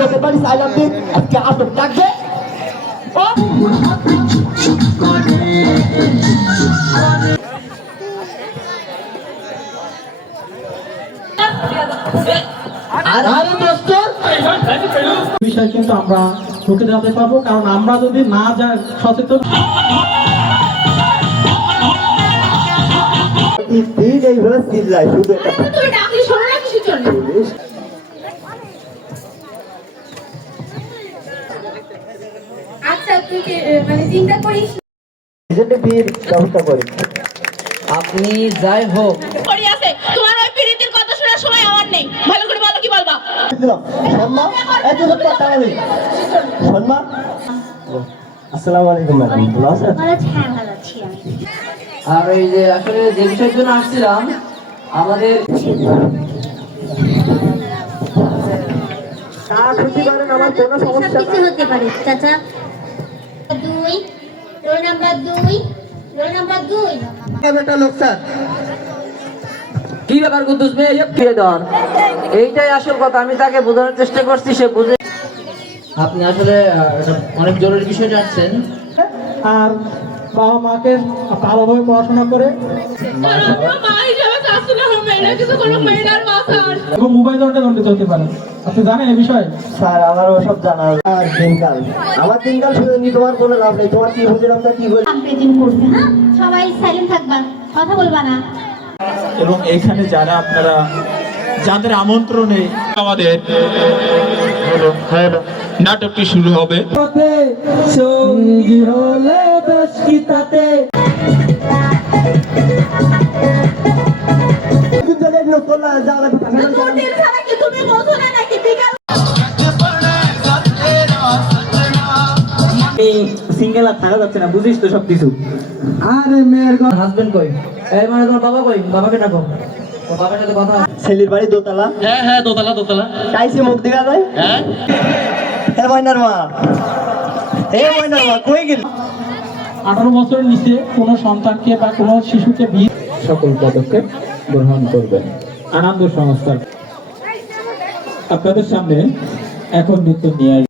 লোকের বাড়ি চাইলাম দিন আজকে আটক লাগবে। বিষয় কিন্তু আমরা রুখে দাঁড়াতে পারবো, কারণ আমরা যদি না যা সচেতন এইভাবে চিল্লাই শুধু আচ্ছা তুই মানে চিন্তা করিস ব্যবস্থা করি। আপনি যাই হোক করি আছে তোমার ওই পীড়িতের কথা শোনার সময় আমার নেই, ভালো করে বলো কি বলবা। আসসালামু আলাইকুম ম্যাডাম, ভালো আছেন? হ্যাঁ ভালো আছি আমি। আর এই যে আসলে যে বিষয়ের জন্য আসছিলাম আমাদের আমার কোনো সমস্যা কিছু হতে পারে চাচা। 2 রোল নাম্বার 2 রোল নাম্বার 2 বেটা লোক স্যার। কি ব্যাপার কুদ্দুস ভাই দিয়ে দেন, এইটাই আসল কথা। আমি তাকে বোঝানোর চেষ্টা করছি, সে বুঝে। আপনি আসলে অনেক জরুরি বিষয় জানছেন। আর বাবা মাকে ভালোভাবে পড়াশোনা করে মোবাইল দণ্ডিত হতে পারে। আপনি জানেন এই বিষয়ে? স্যার আমার ওসব জানা দিনকাল, আমার দিনকাল শুনে নি, তোমার কোনো লাভ নেই। তোমার কি বুঝলাম তা কি বলি। প্রেজেন্ট করবে। হ্যাঁ সবাই সাইলেন্ট থাকবা, কথা বলবা না। এবং এখানে যারা আপনারা যাদের আমন্ত্রণে আমাদের নাটকটি শুরু হবে। সঙ্গী হলে বেশ কি তাতে তুমি বোঝো না নাকি বিকাল সিঙ্গেল আর থাকা যাচ্ছে না, বুঝিস তো সবকিছু। আরে মেয়ের হাজবেন্ড কই? এই মানে তোমার বাবা কই? বাবাকে ডাকো, ও বাবার সাথে কথা। ছেলের বাড়ি দোতলা। হ্যাঁ হ্যাঁ, দোতলা দোতলা। চাইছে মুখ দেখা যায়। হ্যাঁ হে ময়নার মা, হে ময়নার মা কই গেল? 18 বছরের নিচে কোনো সন্তানকে বা কোনো শিশুকে বিয়ে সকল পদক্ষেপ গ্রহণ করবেন। আনন্দ সংস্কার আপনাদের সামনে এখন নৃত্য নিয়ে আসবে।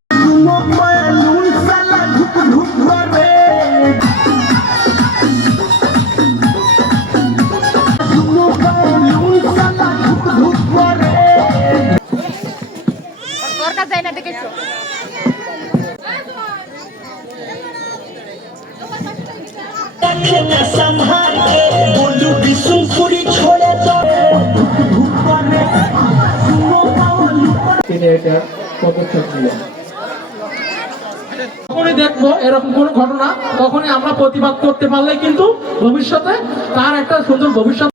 যখনই দেখবো এরকম কোন ঘটনা, তখনই আমরা প্রতিবাদ করতে পারলে কিন্তু ভবিষ্যতে তার একটা সুন্দর ভবিষ্যৎ